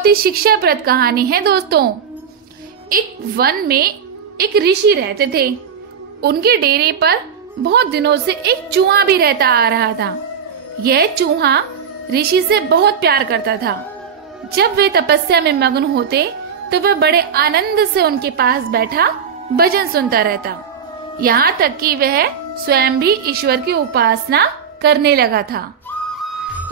बहुत ही शिक्षाप्रद कहानी है दोस्तों। एक वन में एक ऋषि रहते थे। उनके डेरे पर बहुत दिनों से एक चूहा भी रहता आ रहा था। यह चूहा ऋषि से बहुत प्यार करता था। जब वे तपस्या में मग्न होते तो वह बड़े आनंद से उनके पास बैठा भजन सुनता रहता। यहाँ तक कि वह स्वयं भी ईश्वर की उपासना करने लगा था।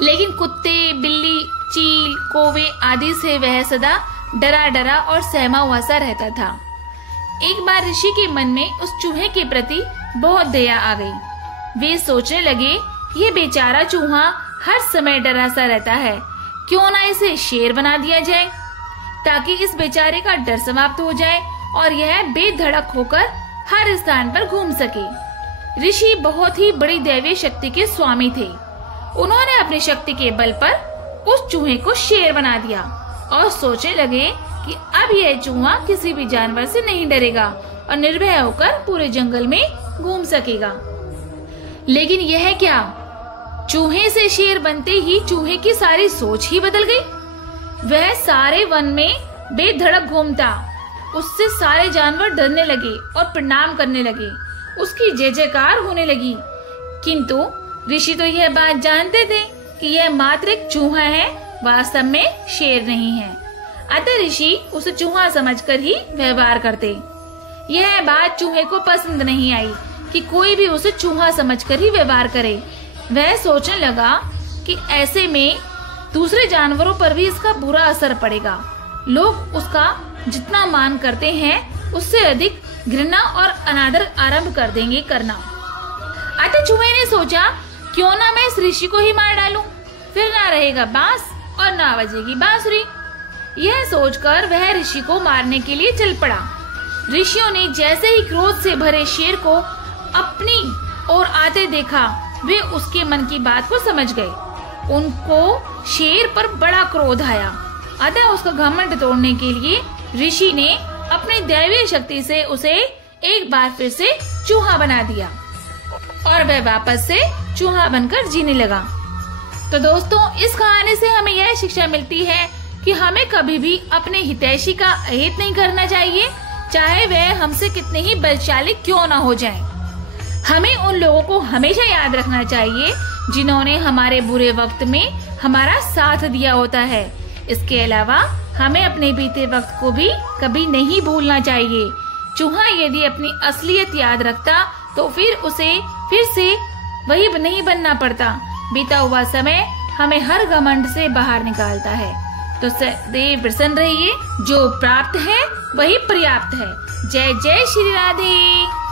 लेकिन कुत्ते, बिल्ली, चील, कौवे आदि से वह सदा डरा डरा और सहमा हुआ सा रहता था। एक बार ऋषि के मन में उस चूहे के प्रति बहुत दया आ गई। वे सोचने लगे, ये बेचारा चूहा हर समय डरा सा रहता है, क्यों ना इसे शेर बना दिया जाए, ताकि इस बेचारे का डर समाप्त हो जाए और यह बेधड़क होकर हर स्थान पर घूम सके। ऋषि बहुत ही बड़ी दैवीय शक्ति के स्वामी थे। उन्होंने अपनी शक्ति के बल पर उस चूहे को शेर बना दिया और सोचने लगे कि अब यह चूहा किसी भी जानवर से नहीं डरेगा और निर्भय होकर पूरे जंगल में घूम सकेगा। लेकिन यह क्या, चूहे से शेर बनते ही चूहे की सारी सोच ही बदल गई। वह सारे वन में बेधड़क घूमता। उससे सारे जानवर डरने लगे और प्रणाम करने लगे। उसकी जय जयकार होने लगी। किंतु ऋषि तो यह बात जानते थे कि यह मात्र एक चूहा है, वास्तव में शेर नहीं है। अतः ऋषि उसे चूहा समझकर ही व्यवहार करते। यह बात चूहे को पसंद नहीं आई कि कोई भी उसे चूहा समझकर ही व्यवहार करे। वह सोचने लगा कि ऐसे में दूसरे जानवरों पर भी इसका बुरा असर पड़ेगा। लोग उसका जितना मान करते हैं उससे अधिक घृणा और अनादर आरंभ कर देंगे करना। अतः चूहे ने सोचा, क्यों ना मैं इस ऋषि को ही मार डालूं, फिर ना रहेगा बांस और ना बजेगी बांसुरी। यह सोचकर वह ऋषि को मारने के लिए चल पड़ा। ऋषियों ने जैसे ही क्रोध से भरे शेर को अपनी ओर आते देखा, वे उसके मन की बात को समझ गए। उनको शेर पर बड़ा क्रोध आया। अतः उसका घमंड तोड़ने के लिए ऋषि ने अपनी दैवीय शक्ति से उसे एक बार फिर से चूहा बना दिया और वह वापस से चूहा बनकर जीने लगा। तो दोस्तों, इस कहानी से हमें यह शिक्षा मिलती है कि हमें कभी भी अपने हितैषी का अहित नहीं करना चाहिए, चाहे वह हमसे कितने ही बलशाली क्यों न हो जाएं। हमें उन लोगों को हमेशा याद रखना चाहिए जिन्होंने हमारे बुरे वक्त में हमारा साथ दिया होता है। इसके अलावा हमें अपने बीते वक्त को भी कभी नहीं भूलना चाहिए। चूहा यदि अपनी असलियत याद रखता तो फिर उसे फिर से वही नहीं बनना पड़ता। बीता हुआ समय हमें हर घमंड से बाहर निकालता है। तो सदैव प्रसन्न रहिए, जो प्राप्त है वही पर्याप्त है। जय जय श्री राधे।